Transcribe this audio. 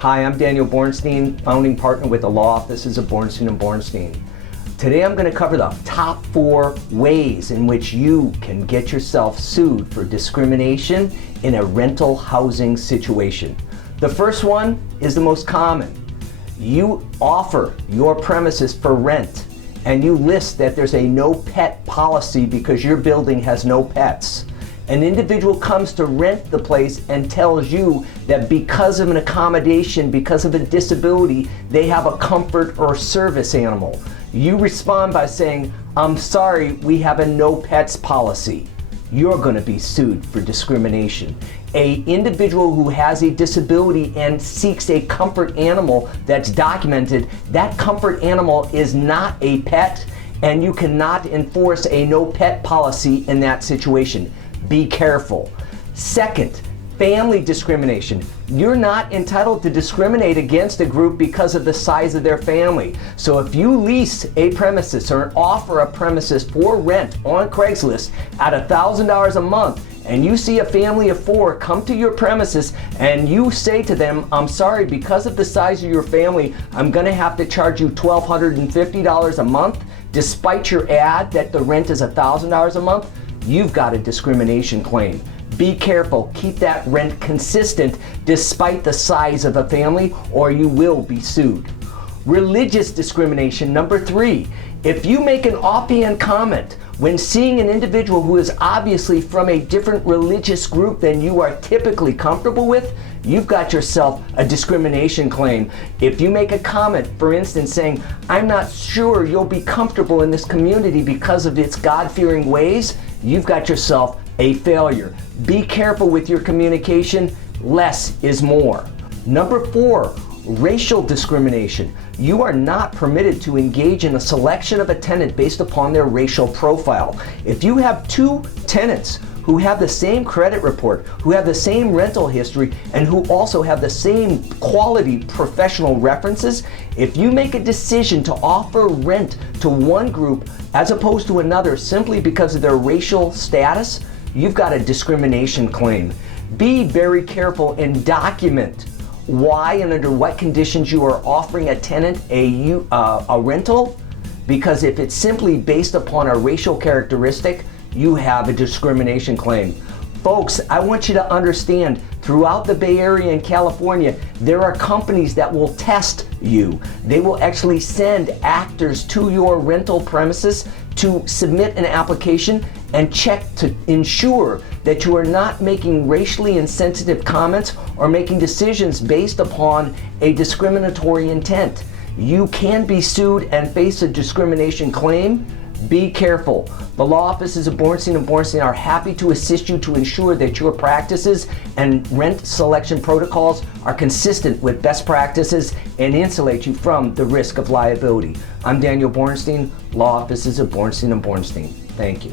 Hi, I'm Daniel Bornstein, founding partner with the law offices of Bornstein Bornstein. Today I'm going to cover the top 4 ways in which you can get yourself sued for discrimination in a rental housing situation. The first one is the most common. You offer your premises for rent and you list that there's a no pet policy because your building has no pets. An individual comes to rent the place and tells you that because of an accommodation, because of a disability, they have a comfort or service animal. You respond by saying, "I'm sorry, we have a no pets policy." You're going to be sued for discrimination. An individual who has a disability and seeks a comfort animal that's documented, that comfort animal is not a pet, and you cannot enforce a no pet policy in that situation. Be careful. Second, family discrimination. You're not entitled to discriminate against a group because of the size of their family. So if you lease a premises or offer a premises for rent on Craigslist at $1,000 a month, and you see a family of 4 come to your premises and you say to them, "I'm sorry, because of the size of your family, I'm going to have to charge you $1,250 a month," despite your ad that the rent is $1,000 a month, you've got a discrimination claim. Be careful, keep that rent consistent despite the size of a family, or you will be sued. Religious discrimination, number 3. If you make an offhand comment when seeing an individual who is obviously from a different religious group than you are typically comfortable with, you've got yourself a discrimination claim. If you make a comment, for instance, saying, "I'm not sure you'll be comfortable in this community because of its God-fearing ways," you've got yourself a failure. Be careful with your communication. Less is more. Number 4, racial discrimination. You are not permitted to engage in a selection of a tenant based upon their racial profile. If you have 2 tenants who have the same credit report, who have the same rental history, and who also have the same quality professional references, if you make a decision to offer rent to one group as opposed to another simply because of their racial status, you've got a discrimination claim. Be very careful and document why and under what conditions you are offering a tenant a rental, because if it's simply based upon a racial characteristic, you have a discrimination claim. Folks, I want you to understand, throughout the Bay Area and California, there are companies that will test you. They will actually send actors to your rental premises to submit an application and check to ensure that you are not making racially insensitive comments or making decisions based upon a discriminatory intent. You can be sued and face a discrimination claim. Be careful. The law offices of Bornstein Bornstein are happy to assist you to ensure that your practices and rent selection protocols are consistent with best practices and insulate you from the risk of liability. I'm Daniel Bornstein, law offices of Bornstein Bornstein. Thank you.